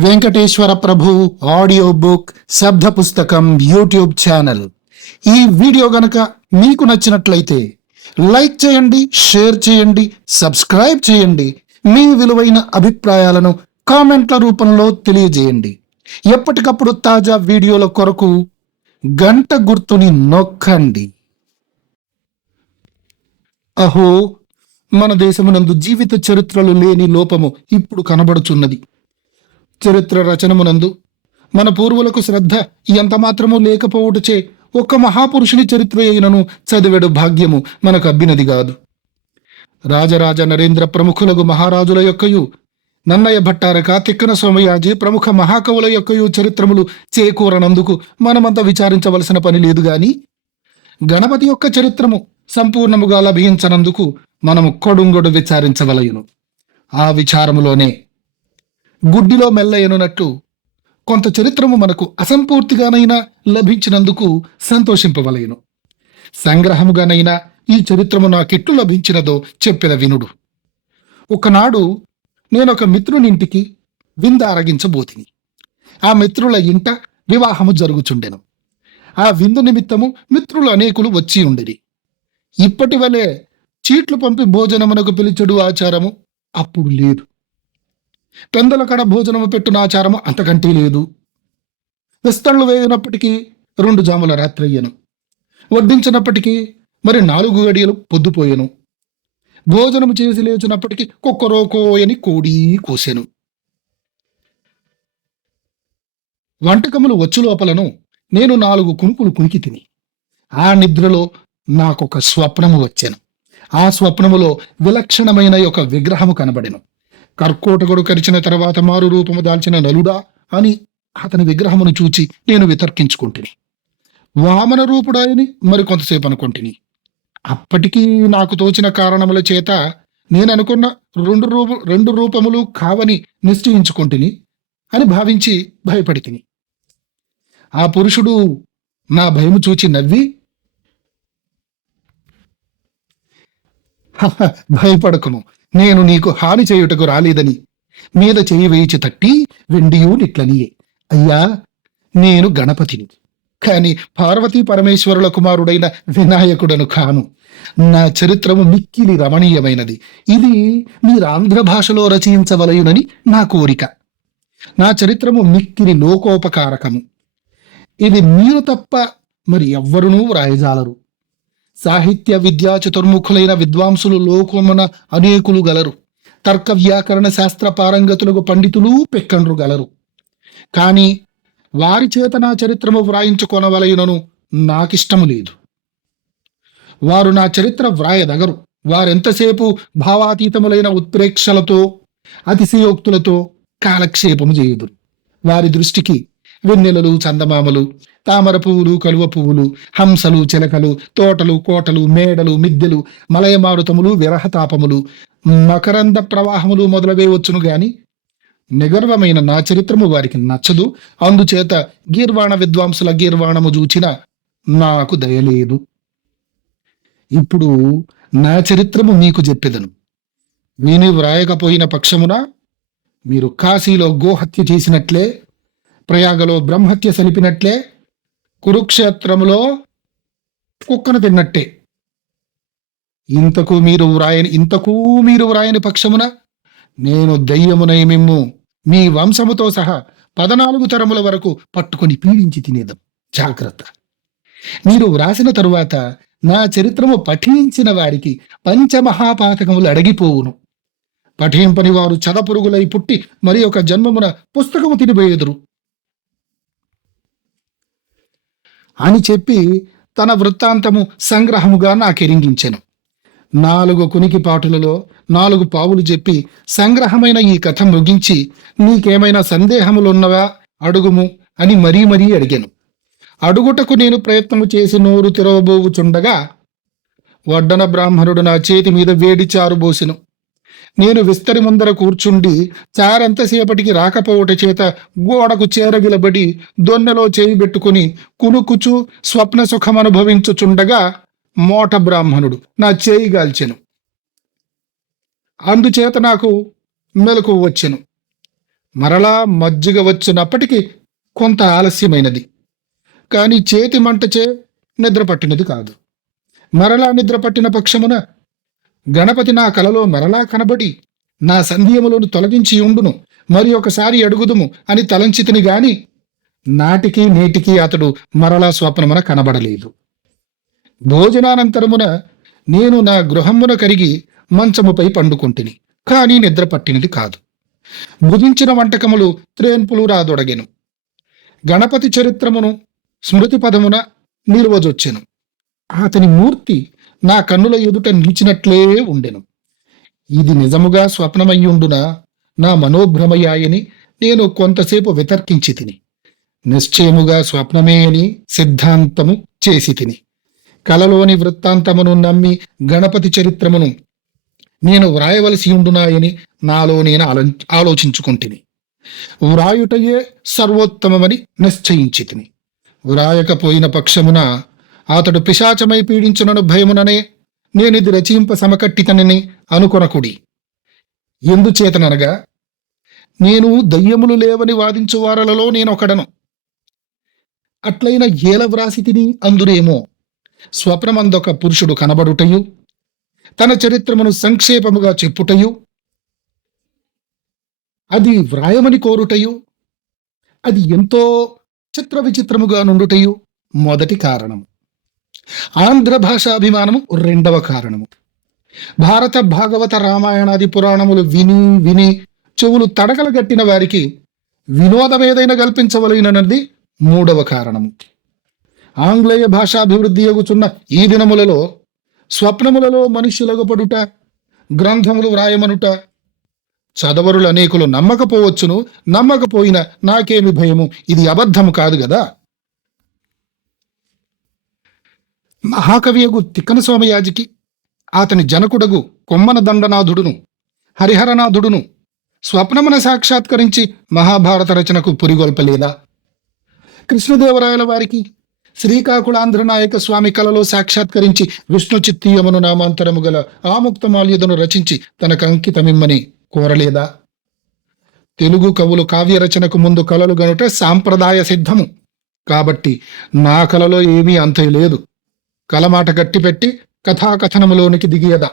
వెంకటేశ్వర ప్రభు audio book శబ్ద పుస్తకం YouTube channel. ఈ వీడియో గనక మీకు నచ్చినట్లయితే లైక్ చేయండి షేర్ చేయండి సబ్స్క్రైబ్ చేయండి. మీ విలువైన అభిప్రాయాలను కామెంట్ల రూపంలో తెలియజేయండి. ఎప్పటికప్పుడు తాజా వీడియోల కొరకు గంట గుర్తుని నొక్కండి. అహో మన దేశమునందు జీవిత చరిత్రలు లేని లోపము ఇప్పుడు కనబడుచున్నది. చరిత్ర రచనమునందు మన పూర్వులకు శ్రద్ధ ఎంత మాత్రము లేకపోవుటచే ఒక్క మహాపురుషుని చరిత్ర అయినను చదివెడు భాగ్యము మనకు అబ్బినది కాదు. రాజరాజ నరేంద్ర ప్రముఖులకు మహారాజుల యొక్కయు నన్నయ్య భట్టారక తిక్కన సోమయాజి ప్రముఖ మహాకవుల యొక్కయు చరిత్రములు చేకూరనందుకు మనమంత విచారించవలసిన పని లేదు గాని గణపతి యొక్క చరిత్రము సంపూర్ణముగా లభించనందుకు మనము కొడుంగొడు విచారించవలయును. ఆ విచారములోనే గుడ్డిలో మెల్లయనున్నట్టు కొంత చరిత్రము మనకు అసంపూర్తిగానైనా లభించినందుకు సంతోషింపవలయను సంగ్రహముగానైనా ఈ చరిత్రము నాకెట్లు లభించినదో చెప్పిన వినుడు. ఒకనాడు నేనొక మిత్రునింటికి వింద అరగించబోతిని. ఆ మిత్రుల ఇంట వివాహము జరుగుచుండెను. ఆ విందు నిమిత్తము మిత్రులు అనేకులు వచ్చి ఉండిరి. ఇప్పటి వలె చీట్లు పంపి భోజనమునకు పిలిచెడు ఆచారము అప్పుడు లేదు. పెందల కడ భోజనము పెట్టున ఆచారము అంతకంటే లేదు. విస్తళ్ళు వేయనప్పటికీ రెండు జాముల రాత్రి అయ్యను. వడ్డించినప్పటికీ మరి నాలుగు గడియలు పొద్దుపోయాను. భోజనము చేసి లేచినప్పటికీ కుక్కరోకోయని కోడి కోసెను. వంటకములు వచ్చు లోపలను నేను నాలుగు కునుకులు కునికి తిని ఆ నిద్రలో నాకొక స్వప్నము వచ్చాను. ఆ స్వప్నములో విలక్షణమైన ఒక విగ్రహము కనబడెను. కర్కోటకుడు కరిచిన తర్వాత మారు రూపము దాల్చిన నలుడా అని అతని విగ్రహమును చూచి నేను వితర్కించుకుంటుని. వామన రూపుడాయని మరి కొంతసేపు అనుకుంటుని. అప్పటికీ నాకు తోచిన కారణముల చేత నేను అనుకున్న రెండు రూపు రెండు రూపములు కావని నిశ్చయించుకుంటుని అని భావించి భయపడి తిని ఆ పురుషుడు నా భయము చూచి నవ్వి "హహ, భయపడకుము. నేను నీకు హాని చేయుటకు రాలేదని. మీద చేయి వేయిచి తట్టి వెండియూ నిట్లనియే. అయ్యా నేను గణపతిని. కాని పార్వతీ పరమేశ్వరుల కుమారుడైన వినాయకుడను కాను. నా చరిత్రము మిక్కిలి రమణీయమైనది. ఇది మీరు ఆంధ్ర భాషలో రచయించవలయునని నా కోరిక. నా చరిత్రము మిక్కిలి లోకోపకారకము. ఇది మీరు తప్ప మరి ఎవ్వరునూ వ్రాయజాలరు. సాహిత్య విద్యా చతుర్ముఖులైన విద్వాంసులు లోకమున అనేకులు గలరు. తర్క వ్యాకరణ శాస్త్ర పారంగతులకు పండితులు పెక్కండ్రు గలరు. కానీ వారి చేత నా చరిత్రము వ్రాయించుకొనవలయునను నాకిష్టము లేదు. వారు నా చరిత్ర వ్రాయదగరు. వారెంతసేపు భావాతీతములైన ఉత్ప్రేక్షలతో అతిశయోక్తులతో కాలక్షేపము చేయుదురు. వారి దృష్టికి వెన్నెలలు చందమామలు తామర పువ్వులు కలువ పువ్వులు హంసలు చిలకలు తోటలు కోటలు మేడలు మిద్దెలు మలయమారుతములు విరహతాపములు మకరంద ప్రవాహములు మొదలవే వచ్చును గాని నిగర్వమైన నా చరిత్రము వారికి నచ్చదు. అందుచేత గీర్వాణ విద్వాంసుల గీర్వాణము చూచిన నాకు దయలేదు. ఇప్పుడు నా చరిత్రము మీకు చెప్పెదను. విని వ్రాయకపోయిన పక్షమున మీరు కాశీలో గోహత్య చేసినట్లే ప్రయాగలో బ్రహ్మహత్య సలిపినట్లే కురుక్షేత్రములో కుక్కను తిన్నట్టే. ఇంతకు మీరు వ్రాయని ఇంతకు మీరు వ్రాయని పక్షమున నేను దయ్యమునై మిమ్ము మీ వంశముతో సహా పదనాలుగు తరముల వరకు పట్టుకొని పీడించి తినేదం. జాగ్రత్త. మీరు వ్రాసిన తరువాత నా చరిత్రము పఠించిన వారికి పంచమహాపాతకములు అడగిపోవును. పఠింపని వారు చదపురుగులై పుట్టి మరి ఒక జన్మమున పుస్తకము తినిపోయేదురు అని చెప్పి తన వృత్తాంతము సంగ్రహముగా నాకెరింగించెను. నాలుగు కునికి పాటులలో నాలుగు పావులు చెప్పి సంగ్రహమైన ఈ కథ ముగించి నీకేమైనా సందేహములున్నవా అడుగుము అని మరీ మరీ అడిగాను. అడుగుటకు నేను ప్రయత్నము చేసి నోరు తెరవబోవుచుండగా వడ్డన బ్రాహ్మణుడు నా చేతి మీద వేడి చారుబోసెను నేను విస్తరి ముందర కూర్చుండి చారెంతసేపటికి రాకపోవట చేత గోడకు చేరగిలబడి దొన్నెలో చేయి పెట్టుకుని కునుకుచు స్వప్న సుఖం అనుభవించుచుండగా మోట బ్రాహ్మణుడు నా చేయి గాల్చెను. అందుచేత నాకు మెలకు వచ్చెను. మరలా మజ్జిగ వచ్చినప్పటికీ కొంత ఆలస్యమైనది. కాని చేతి మంటచే నిద్ర పట్టినది కాదు. మరలా నిద్ర పట్టిన పక్షమున గణపతి నా కలలో మరలా కనబడి నా సంధ్యములను తొలగించి ఉండును. మరి ఒకసారి అడుగుదుము అని తలంచితిని గాని నాటికి నేటికి అతడు మరలా స్వప్నమున కనబడలేదు. భోజనానంతరమున నేను నా గృహమున కరిగి మంచముపై పండుకుంటుని. కానీ నిద్ర పట్టినది కాదు. భుజించిన వంటకములు త్రేన్పులు రాదొడగెను. గణపతి చరిత్రమును స్మృతి పదమున నిలువజొచ్చెను. అతని మూర్తి నా కన్నుల ఎదుట నిలిచినట్లే ఉండెను. ఇది నిజముగా స్వప్నమయ్యుండునా నా మనోభ్రమయాయని నేను కొంతసేపు వితర్కించి తిని నిశ్చయముగా స్వప్నమే అని సిద్ధాంతము చేసి తిని కలలోని వృత్తాంతమును నమ్మి గణపతి చరిత్రమును నేను వ్రాయవలసి ఉండునాయని నాలో నేను ఆలో ఆలోచించుకుంటుని. వ్రాయుటయే సర్వోత్తమమని నిశ్చయించి తిని వ్రాయకపోయిన పక్షమున అతడు పిశాచమై పీడించునను భయముననే నేనిది రచయింప సమకట్టితనని అనుకొనకుడి. ఎందుచేతననగా నేను దయ్యములు లేవని వాదించు వారలలో నేనొకడను. అట్లైన ఏల వ్రాసి తిని అందురేమో. స్వప్నమందొక పురుషుడు కనబడుటయు తన చరిత్రమును సంక్షేపముగా చెప్పుటయు అది వ్రాయమని కోరుటయు అది ఎంతో చిత్ర విచిత్రముగా నుండుటయు మొదటి కారణం. ఆంధ్ర భాషాభిమానము రెండవ కారణము. భారత భాగవత రామాయణాది పురాణములు విని విని చెవులు తడకలు గట్టిన వారికి వినోదం ఏదైనా కల్పించవలనన్నది మూడవ కారణము. ఆంగ్లేయ భాషాభివృద్ధి ఎగుచున్న ఈ దినములలో స్వప్నములలో మనుష్యులగపడుట గ్రంథములు వ్రాయమనుట చదవరులు అనేకులు నమ్మకపోవచ్చును నమ్మకపోయిన నాకేమి భయము? ఇది అబద్ధము కాదు కదా మహాకవియగు తిక్కన సోమయాజికి అతని జనకుడగు కొమ్మన దండనాథుడును హరిహరనాథుడును స్వప్నమున సాక్షాత్కరించి మహాభారత రచనకు పురిగొల్పలేదా? కృష్ణదేవరాయల వారికి శ్రీకాకుళాంధ్ర నాయక స్వామి కలలో సాక్షాత్కరించి విష్ణు చిత్తీయమును నామాంతరము గల ఆముక్తమాల్యుదను రచించి తనకు అంకితమిమ్మని కోరలేదా? తెలుగు కవులు కావ్య రచనకు ముందు కలలు గనుట సాంప్రదాయ సిద్ధము. కాబట్టి నా కలలో ఏమీ అంతే లేదు. కలమాట గట్టిపెట్టి కథాకథనములోనికి దిగియదా?